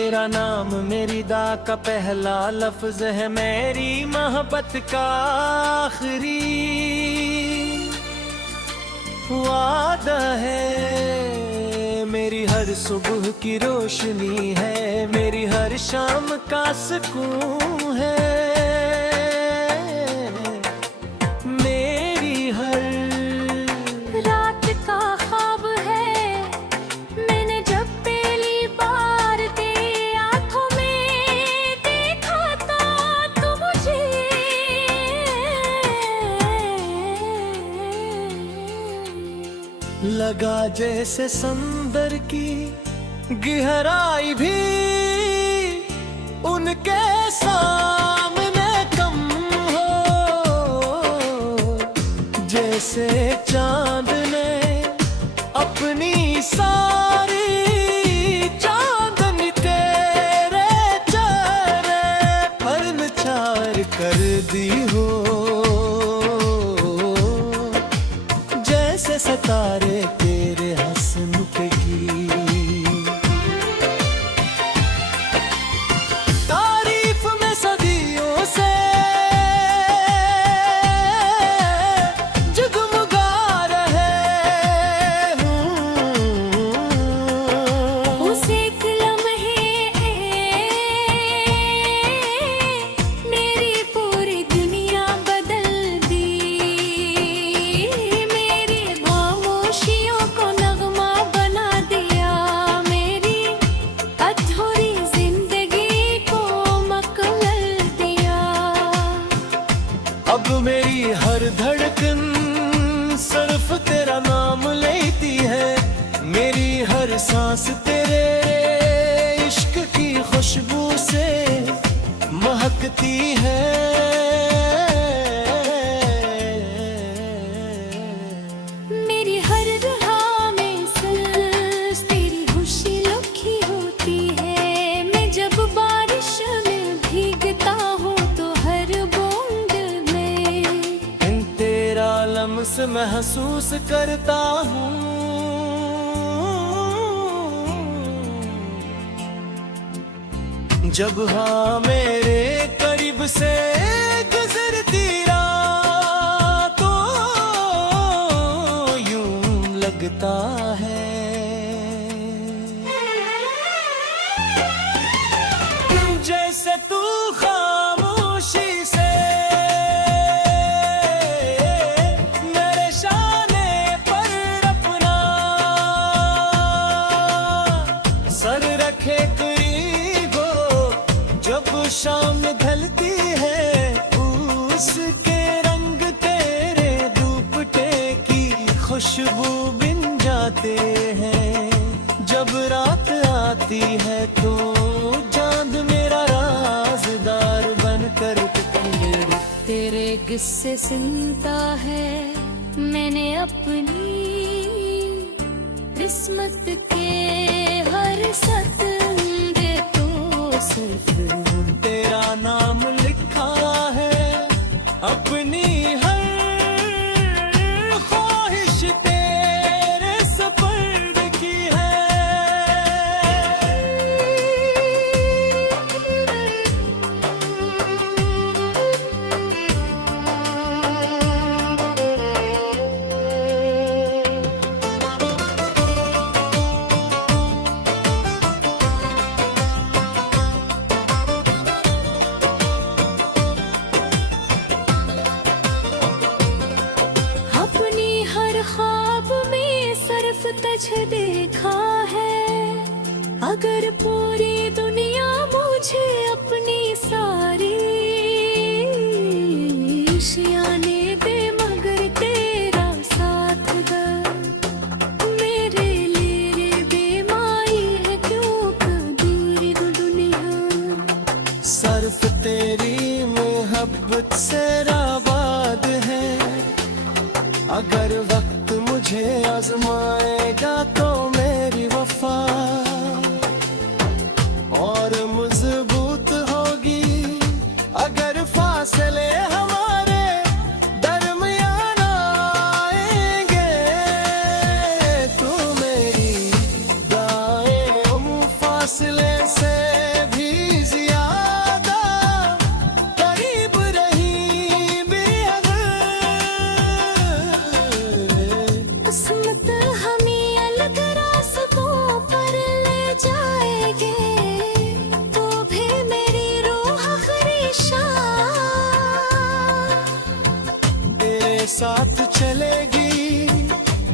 तेरा नाम मेरी दा का पहला लफ्ज है, मेरी मोहब्बत का आखिरी वादा है। मेरी हर सुबह की रोशनी है, मेरी हर शाम का सुकून है। लगा जैसे समंदर की गहराई भी उनके सामने कम हो, जैसे चांद ने अपनी सारी चांदनी तेरे चेहरे पर निछावर कर दी हो। जैसे सितारे तेरे हसन पे की तारीफ में सदियों से जगमगा रहे हूँ। उस एक लम्हे मेरी पूरी दुनिया बदल दी। अब मेरी हर धड़कन सिर्फ तेरा नाम लेती है, मेरी हर सांस तेरे इश्क की खुशबू से महकती है। मेरी हर राह में सांस तेरी खुशी लिखी होती है। मैं जब बारिश में भीगता हूँ तो हर लम्स महसूस करता हूँ। जब हाँ मेरे करीब से गुजरती रातों यूं लगता है जैसे तू खामोशी से सर रखे करीब हो। जब शाम ढलती है उसके रंग तेरे दुपट्टे की खुशबू बिन जाते हैं। जब रात आती है तो चांद मेरा राज़दार बनकर तेरे किस्से सुनता है मैंने अपनी किस्मत के हर सतरे तो सिर्फ तेरा नाम लिखा है। अपनी हर ख्वाहिश तेरे सपर्द की है। तुझे देखा है अगर पूरी दुनिया मुझे अपनी सारी शियाने दे मगर तेरा साथ दा मेरे लिए बेमाई है क्यों दूरी दुनिया। सर्फ तेरी मोहब्बत से आबाद है। अगर वक्त मुझे आजमाएगा तो मेरी वफा और मजबूत होगी। अगर फासले हमारे दरमियान आएंगे तो मेरी दाएं फासले से साथ चलेगी,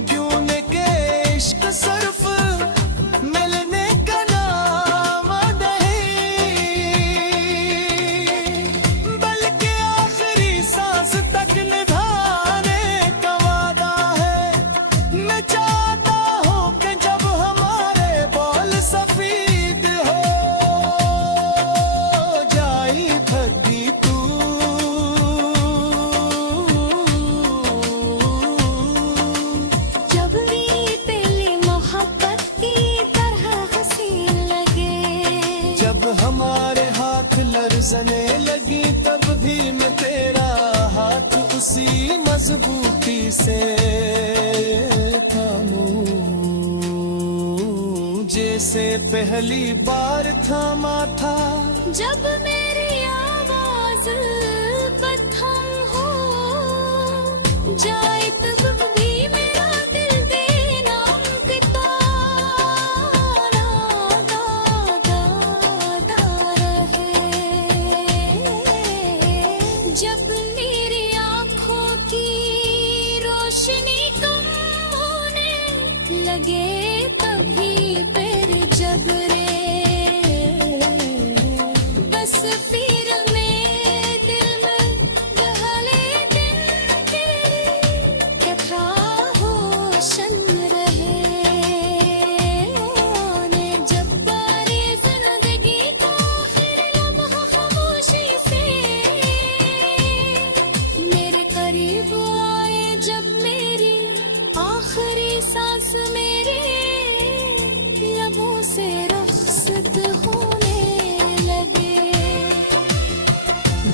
क्यों लेके इश्क सिर्फ मिलने का नाम नहीं, बल्कि आखिरी सांस तक निभाने का वादा है। मैं चाहता हूँ कि जब हमारे बोल सफेद हो जाए भक्ति तू, जब मेरी पहली मोहब्बत की तरह हसीन लगे, जब हमारे हाथ लर्जने लगी तब भी मैं तेरा हाथ उसी मजबूती से थामूं, जैसे पहली बार थामा था। जब मेरी आवाज बदहम हो जाए तब भी मेरा दिल बेनाम के ताना गाता रहे। जब मेरी आँखों की रोशनी कम होने लगे तभी फिर जबरे, बस फिर मेरे दिल में बहले दिन तेरी कथा होशन रहे। जब बारी जिंदगी का आखिर लम्हा खामोशी से मेरे करीब आए, जब मेरी आखिरी सांस मेरे लबों से रुखसत होने लगे,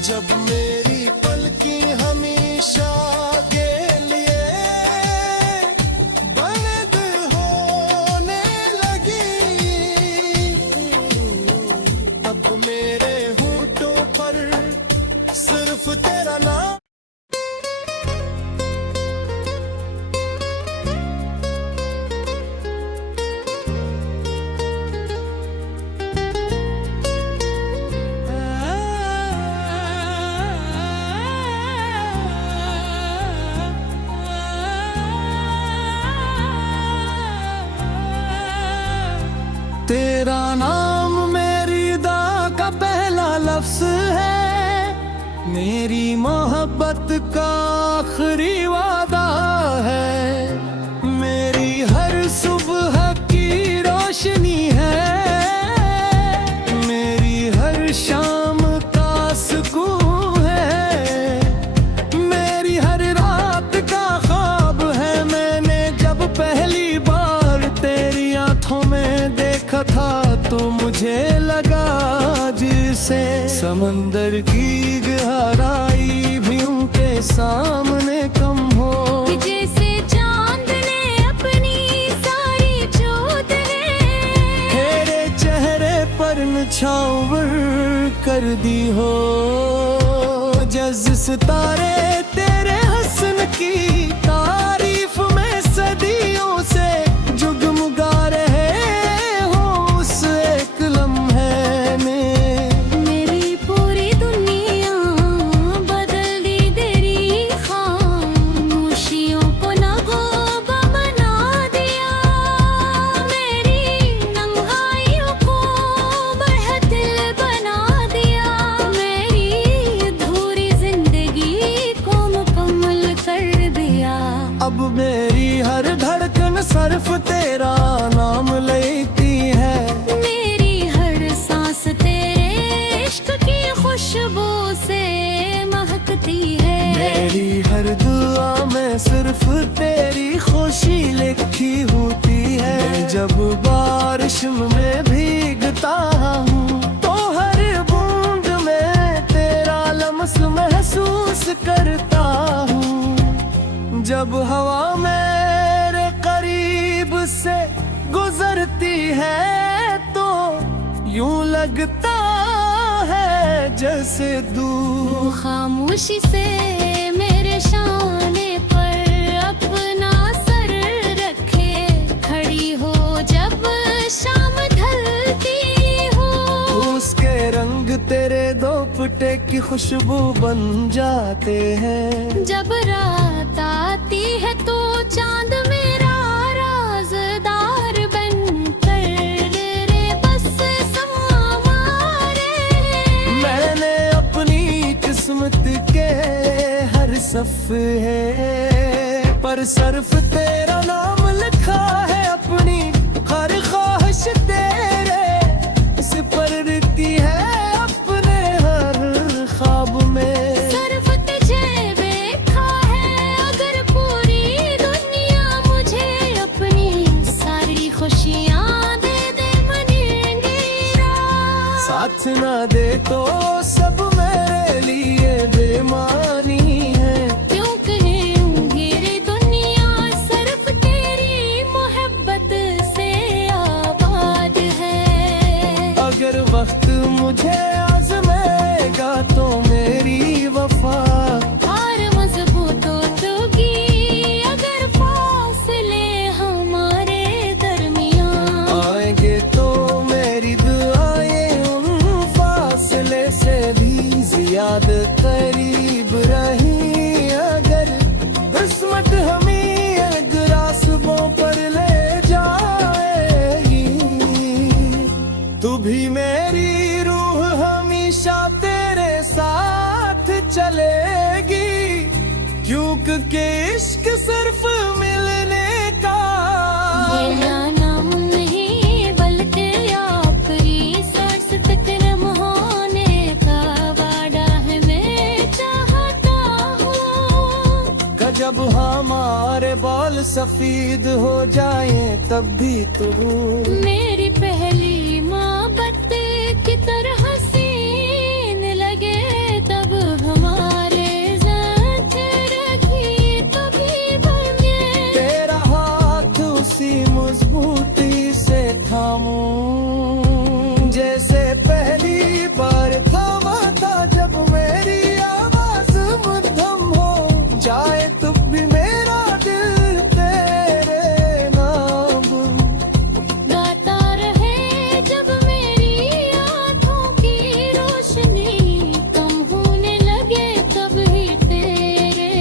जब मेरी पलकी हमेशा के लिए बंद होने लगी, अब मेरे होठों पर सिर्फ तेरा नाम। तेरा नाम मेरी दा का पहला लफ्ज है, मेरी मोहब्बत का आखिरी वादा है, मेरी हर सुबह की रोशनी है, मेरी हर शाम का सुकून है, मेरी हर रात का ख्वाब है। मैंने जब पहली बार तेरी आंखों में देखा था तो मुझे लगा जिसे समंदर की गहराई भी उनके सामने कम हो, जैसे चांद ने अपनी सारी जोत तेरे चेहरे पर निछावर कर दी हो, जज सितारे तेरे हसन की तारीफ में सदियों से जुगमुगा रहे हो उस एक लम्हे में। मेरी पूरी दुनिया बदल दी तेरी खामोशियों को नगोबा बना दिया, मेरी नंगाइयों को महतिल बना दिया, मेरी अधूरी जिंदगी को मुकम्मल कर दिया। अब मेरी हर धड़कन सिर्फ तेरा नाम लेती है, मेरी हर सांस तेरे इश्क की खुशबू से महकती है, मेरी हर दुआ में सिर्फ तेरी खुशी लिखी होती है। जब बारिश में भीगता हूँ तो हर बूंद में तेरा लम्स महसूस करता हूँ, जब हवा मेरे करीब से गुजरती है तो यूं लगता है जैसे दूर। खामोशी से मेरे शाने पर अपना सर रखे खड़ी हो, जब शाम ढलती हो उसके रंग तेरे दोपट्टे की खुशबू बन जाते हैं। जब रात है तो चांद मेरा राज़दार बनकर रे बस समा रे। मैंने अपनी किस्मत के हर सफ़े पर सिर्फ तेरा नाम लिखा है, अपनी हर ख्वाहिश तेरे सिपर की है, अपने हर ख्वाब में सिर्फ तुझे देखा है, अगर पूरी दुनिया मुझे अपनी सारी खुशियाँ दे दे मनीरा। साथ ना दे तो सब मेरे लिए बेमानी है। क्यों कहेंगे रे दुनिया सिर्फ तेरी मोहब्बत से आबाद है। अगर वक्त मुझे आज़माएगा तो मेरी वफा और मजबूत होगी अगर फासले हमारे दरमियान। आएंगे तो मेरी दुआएं उन फासले से भी ज्यादा करीब रही। अगर किस्मत हमें अगर रास्तों पर ले जाएगी, तू भी मेरी रूह हमेशा तेरे साथ चलेगी। क्योंकि इश्क सिर्फ मिलने का मेरा नाम नहीं बल्कि आखिरी सांस तक नम होने का वादा है, मैं चाहता हूँ। जब हमारे बाल सफेद हो जाएं तब भी तू मेरी पहली मोहब्बत की तरह हसीन लगे, तब हमारे साथ रखी कभी बने। तेरा हाथ उसी मजबूती से थामूं जैसे पहली बार थामा था। जब मेरी आवाज मध्यम हो जाए तब भी मेरा दिल तेरे नाम गाता रहे जब मेरी आँखों की रोशनी कम होने लगे, तब ही तेरे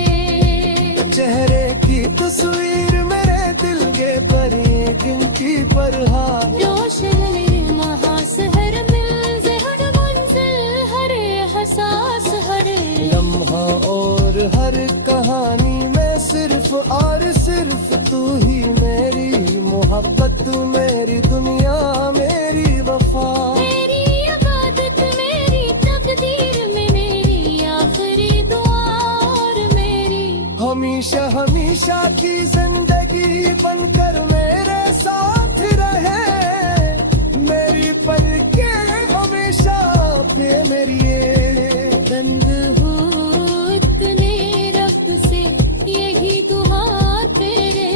चेहरे की तस्वीर मेरे दिल के पर गिनती पर हार। रोशन महासहर मिल हर मंजिल हर एहसास हर लम्हा और हर कहानी में सिर्फ और सिर्फ तू ही मेरी मोहब्बत, मेरी दुनिया मेरी वफा। मेरी इबादत मेरी तकदीर में मेरी आखिरी दुआ और मेरी हमेशा हमेशा की जिंदगी बनकर मेरे साथ रहे। मेरी पलकें हमेशा पे मेरी ये बंद हो इतने रब से यही दुआ तेरे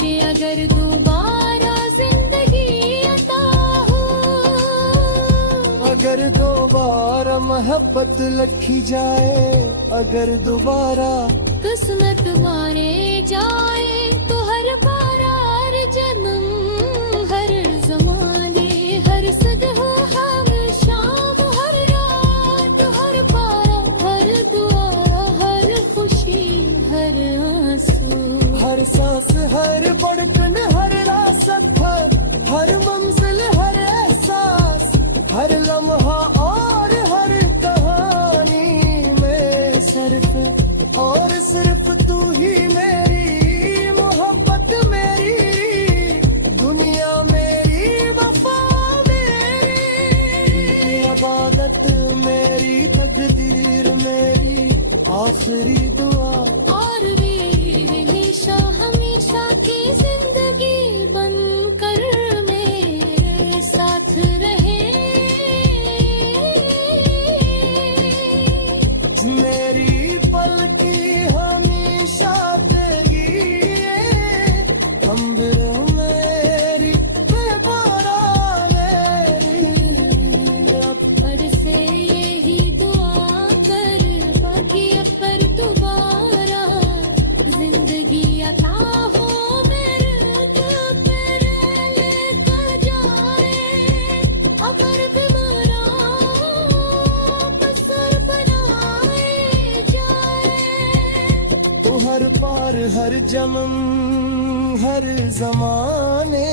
कि अगर दोबारा जिंदगी अता हो। अगर दोबारा मोहब्बत लिखी जाए, अगर दोबारा किस्मत माने जाए तो हर बार हर जन्म हर जमाने हर सदह हर शाम हर रात हर पारा हर दुआ हर खुशी हर आंसू हर सांस हर धड़कन हर रासत हर मंजिल हर एहसास हर लम्हा और हर कहानी में सिर्फ और सिर्फ तू ही मेरी मोहब्बत, मेरी दुनिया मेरी वफा, मेरी इबादत मेरी तकदीर मेरी आखिरी दुआ। और भी हमेशा हमेशा की जिंदगी बनकर मेरे साथ रहे। मेरी पलकी हमेशा तेरी हम मेरी बेबारा मेरी पर से यही दुआ कर बाकी पर दोबारा हर पार हर जन्म हर जमाने,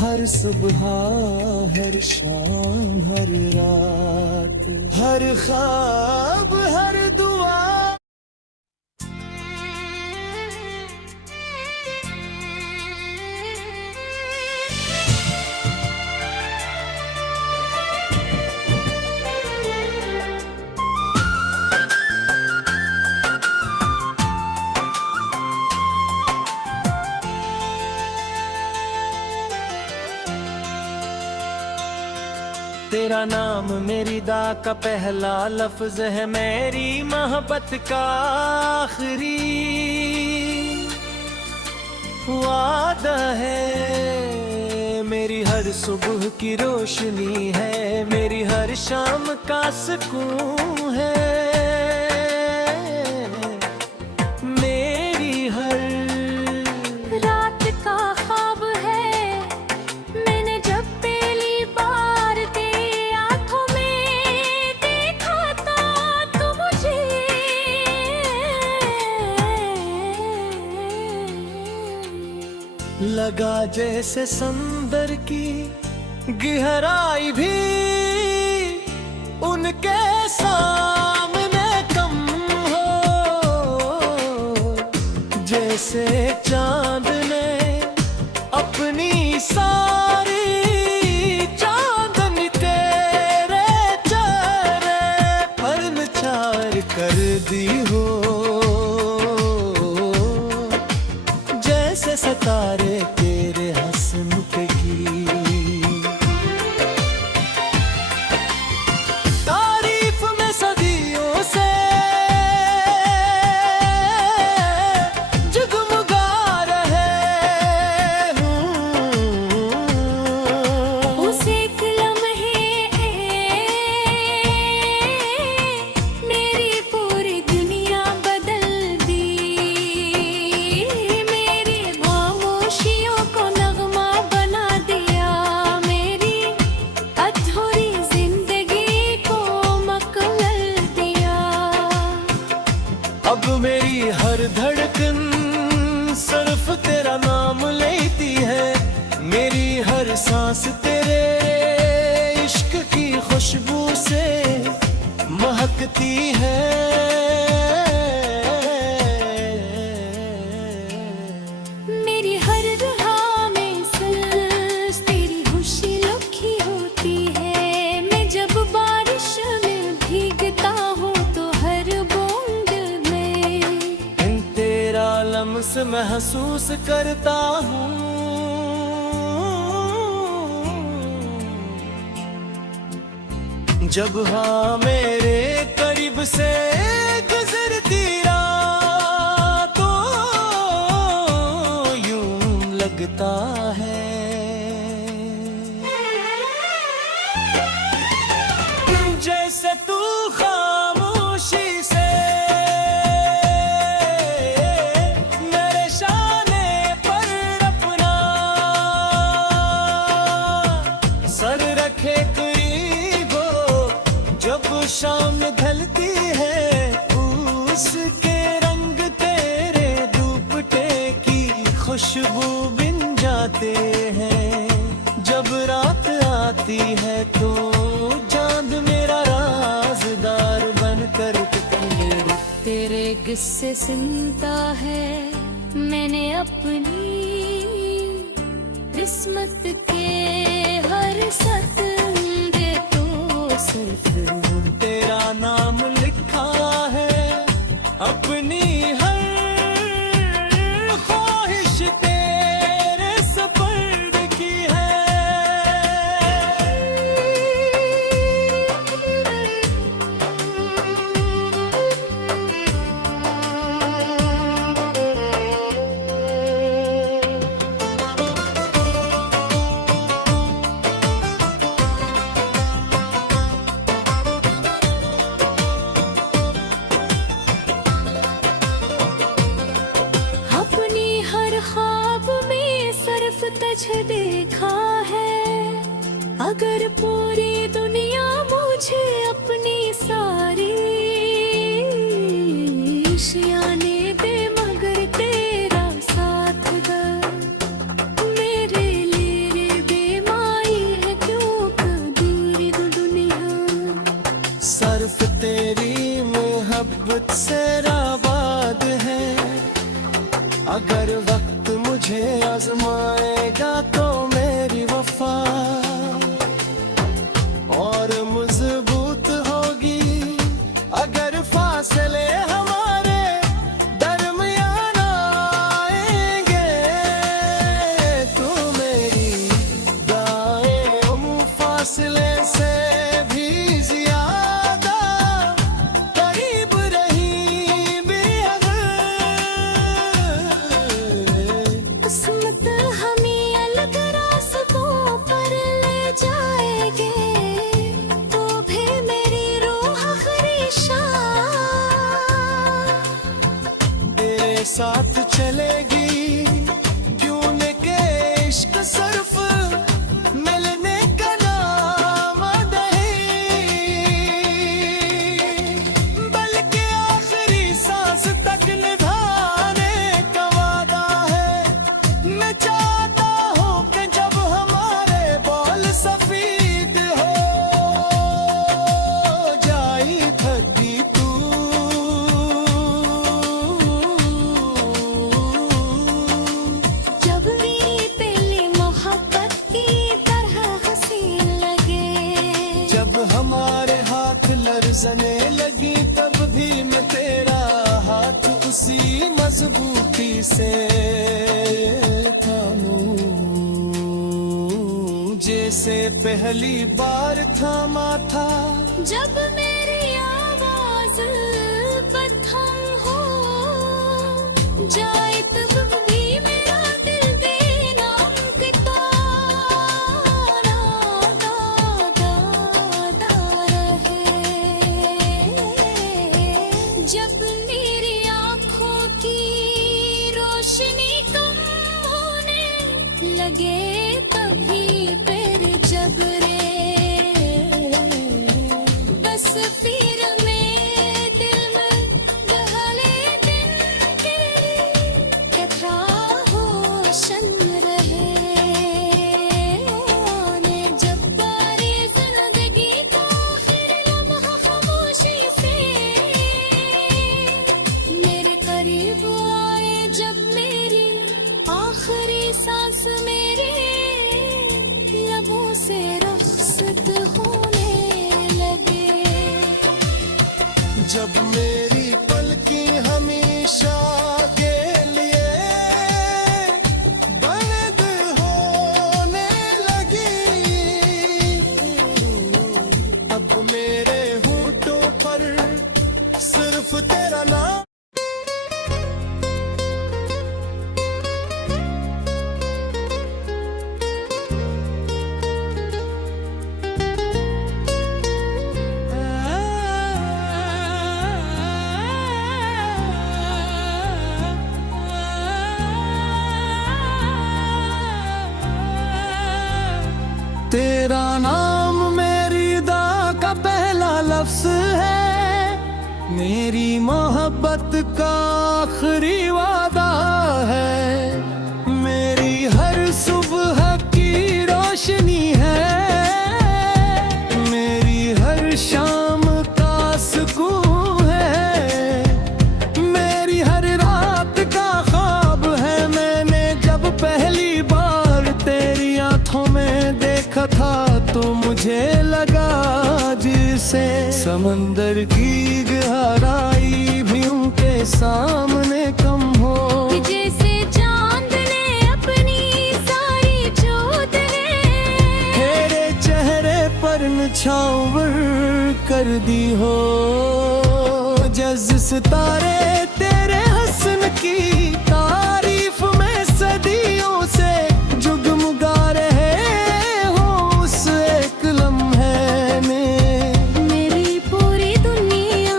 हर सुबह हर शाम हर रात, हर ख्वाब हर दुआ। तेरा नाम मेरी दा का पहला लफ्ज है, मेरी मोहब्बत का आखिरी वादा है। मेरी हर सुबह की रोशनी है, मेरी हर शाम का सुकून है। मेरी हर रात का ख्वाब है, मैंने जब पहली बार तेरी आंखों में देखा था तो मुझे लगा जैसे समंदर की गहराई भी उनके सामने कम हो। जैसे चांद ने अपनी सारी चांदनी तेरे चेहरे पर निछावर कर दी हो। जैसे सितारे तेरे हसन पे की तारीफ में सदियों से जगमगा रहे हूँ। उस एक लम्हे मेरी पूरी दुनिया बदल दी। मेरी खामोशियों को नगमा बना दिया, मेरी अधूरी जिंदगी को मकमल दिया। अब मेरी हर धड़कन सिर्फ तेरा नाम लेती है, मेरी हर सांस तेरे इश्क की खुशबू से महकती है। मेरी हर राह में सांस तेरी खुशी लुकी होती है। मैं जब बारिश में भीगता हूँ तो हर बूंद में तेरा लम्स महसूस करता हूँ। जब हाँ मेरे करीब से गुजरती रातों यूं लगता है जैसे तू खामोशी से मेरे शाने पर अपना सर रखे करीब हो। जब शाम ढलती है उसके रंग तेरे दुपट्टे की खुशबू बिन जाते हैं। जब रात आती है तो चांद मेरा राज़दार बनकर तेरे किस्से सुनता है मैंने अपनी किस्मत के हर सतंदे तो सिर्फ तेरा नाम लिखा है, अपनी हर ख्वाहिश तेरे सपर्द की है। अपनी हर ख्वाब में सिर्फ तुझे देखा है। अगर पूरी दुनिया मुझे अपनी सारी शियाने अगर वक्त मुझे आजमाएगा तो मेरी वफा और मजबूत होगी। अगर फासले हमारे दरमियान आएंगे तो मेरी दुआएं उन फासले से भी ज्यादा करीब रहेंगी। किस्मत हमें अलग रास्तों पर ले जाएगे तो भी मेरी रूह खरीशां तेरे साथ चलेगी। क्यों लेके इश्क सिर्फ मिलने का नाम नहीं, बल्कि आखिरी सांस तक निभाने का वादा है। मैं चाहता हूँ कि जब हमारे बोल सफेद हो जाए थकी तू, जब मेरी पहली मोहब्बत की तरह हसीन लगे। जब हमारे हाथ लर्जने लगी तब भी मैं तेरा हाथ उसी मजबूती से थामूं जैसे पहली बार थामा था। जब मेरी आवाज बदहम हो जाए तब भी मेरा दिल बेनाम के ताना गाता रहे। जब मेरी आँखों की रोशनी कम होने लगे तभी फिर जब बस फिर में दिल में बहले दिन के कतरा होशन रहे। ने जब बारी जिंदगी का आखिर लम्हा खामोशी से मेरे करीब आए। जब मेरी आखिरी सांस मेरे लबों से रख्सत होने लगे। जब मेरी पलकी हमेशा के लिए बंद होने लगी, अब मेरे होठों पर सिर्फ तेरा नाम। तेरा नाम मेरी दा का पहला लफ्ज है, मेरी मोहब्बत का आखिरी वादा है। मेरी हर सुबह की रोशनी है, मेरी हर शाम का सुकून है, मेरी हर रात का ख्वाब है। मैंने जब पहली बार तेरी आंखों में देखा था तो मुझे लगा जिसे समंदर की गहराई भी उनके सामने कम हो। जैसे चांद ने अपनी सारी जोत तेरे चेहरे पर निछावर कर दी हो। जज सितारे तेरे हसन की तारीफ में सदियों से जुगमुगा रहे हो। उस एक लम्हे में मेरी पूरी दुनिया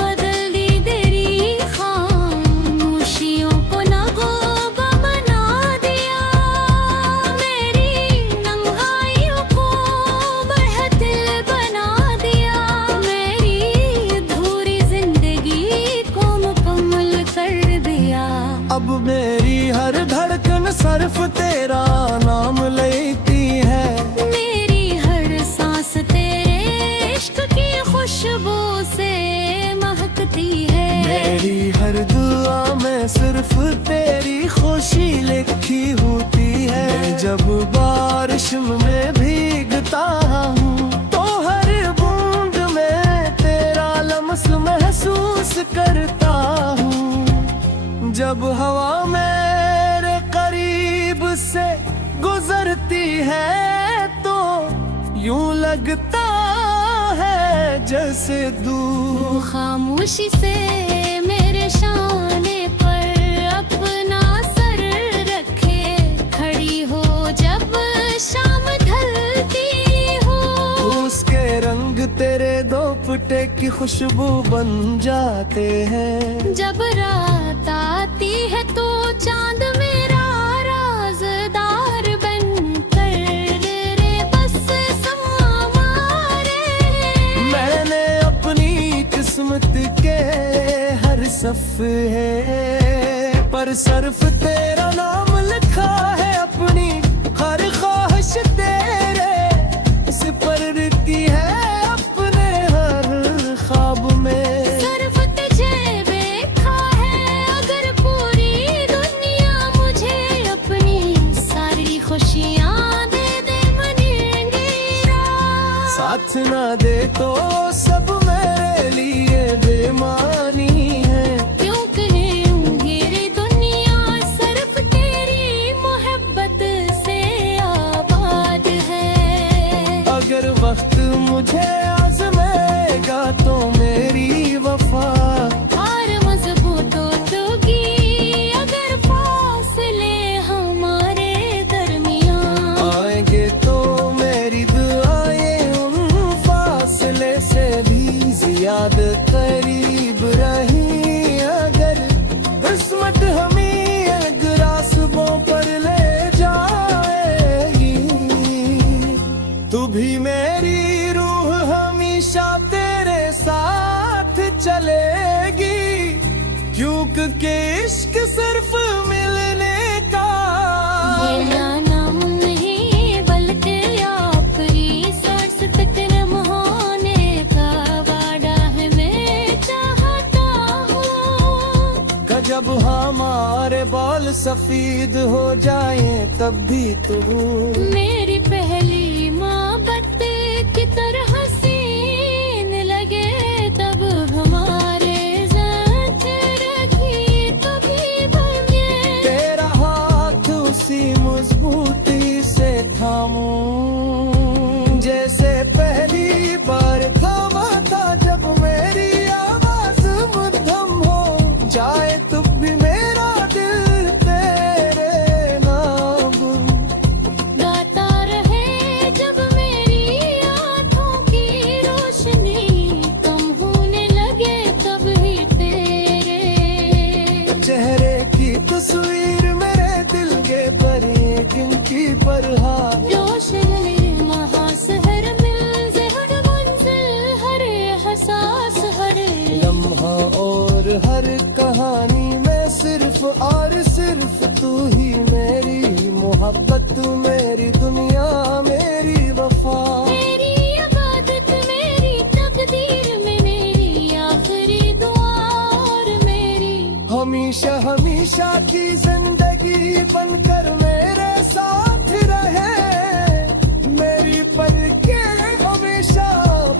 बदल दी। तेरी खामोशियों को नगोबा बना दिया। मेरी नंगाइयों को महफिल बना दिया। मेरी अधूरी जिंदगी को मुकम्मल कर दिया। अब मेरी हर धड़कन सिर्फ तेरा नाम लेती है। मेरी हर सांस तेरे इश्क की खुशबू से महकती है। मेरी हर दुआ में सिर्फ तेरी खुशी लिखी होती है। जब बारिश में भीगता हूँ तो हर बूंद में तेरा लम्स महसूस करता हूँ। जब हवा मेरे करीब से गुजरती है तो यूं लगता है जैसे दूर। खामोशी से मेरे शाने पर अपना सर रखे, खड़ी हो जब शाम ढलती हो। उसके रंग तेरे दोपट्टे की खुशबू बन जाते हैं। जब रात आती है तो चांद मेरा राज़दार बनकर रे बस समा मारे। मैंने अपनी किस्मत के हर सफ़े पर सिर्फ तेरा नाम लिखा है। अपनी हर ख्वाहिश तेरे सिपरती है, अपने हर ख्वाब में सिर्फ तुझे देखा है। अगर पूरी दुनिया मुझे अपनी सारी खुशियाँ दे दे मनेंगे। साथ ना दे तो सब मेरे लिए बेमानी है। क्यों कहेंगे रे दुनिया सिर्फ तेरी मोहब्बत से आबाद है। अगर वक्त मुझे आज़माएगा तो मेरी वफा और मजबूत होगी अगर फासले हमारे दरमियान। आएंगे तो मेरी दुआएं उन फासले से भी ज्यादा करीब रही। अगर किस्मत हमें अगर रास्तों पर ले जाएगी तू भी मेरी रूह हमेशा तेरे साथ चलेगी। क्योंकि इश्क सिर्फ मिलने का मेरा नाम नहीं बल्कि आखिरी सांस तक नम होने का वादा है। मैं चाहता हूँ जब हमारे बाल सफेद हो जाएं तब भी तू मेरी पहली मोहब्बत की तरह हसीन लगे। तब हमारे साथ रखी कभी बने तेरा हाथ उसी मजबूती से थामूं जैसे पहली बार थामा था। जब मेरी आवाज मध्यम हो जाए तब भी मेरा दिल तेरे नाम गाता रहे। जब मेरी आँखों की रोशनी कम होने लगे तब ही तेरे चेहरे की तस्वीर मेरे दिल के पर एक इनकी परहार। रोशनी महासहर मिल हर मंजिल हर एहसास हर लम्हा और हर कहानी में सिर्फ और सिर्फ तू ही मेरी मोहब्बत, मेरी दुनिया, मेरी वफा। मेरी इबादत मेरी तकदीर में मेरी आखिरी दुआ और मेरी हमेशा हमेशा की जिंदगी बनकर मेरे साथ रहे। मेरी पलकें हमेशा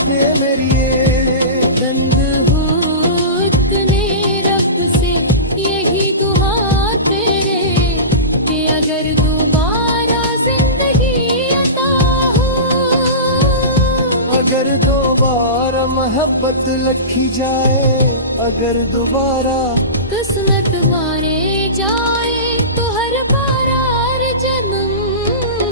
पे मेरी बंद हो इतने रब से यही दुआ तेरे कि अगर दोबारा जिंदगी अता हो। अगर दोबारा मोहब्बत लिखी जाए, अगर दोबारा किस्मत मारे जाए तो हर बार हर जन्म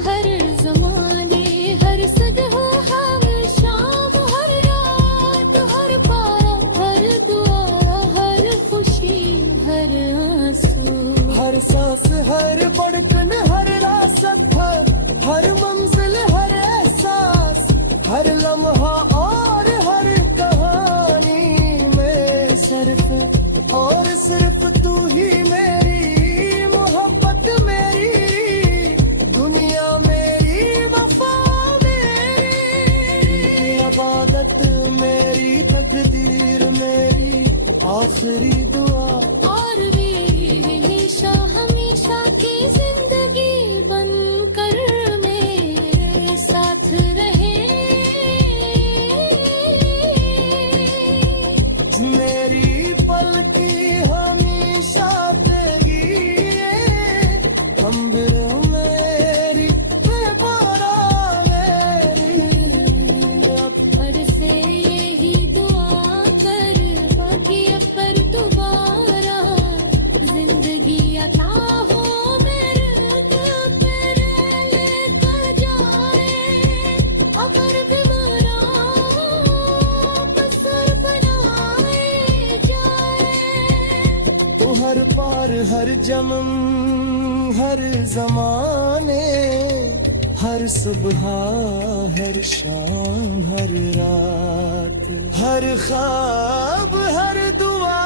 हर जमाने हर सदह हर शाम हर रात हर पारा हर दुआ हर खुशी हर आंसू हर सांस हर धड़कन हर रास्ता हर मंजिल हर एहसास हर लम्हा और हर कहानी में सिर्फ और सिर्फ तू ही मेरी मोहब्बत, मेरी दुनिया, मेरी वफा, मेरी इबादत, मेरी तकदीर, मेरी आखिरी दुआ और भी हमेशा हमेशा की जिंदगी बनकर मेरे साथ रहे। मेरी पलकी हमेशा तेरी हम मेरी बेबारा मेरी पर से यही दुआ कर बाकी पर दोबारा जिंदगी अता हो मेरे दिल पर लेकर जाए। अगर बीमारा पसर बनाए जाए। तो हर पार हर जन्म हर जमाने हर सुबह हर शाम हर रात हर ख्वाब हर दुआ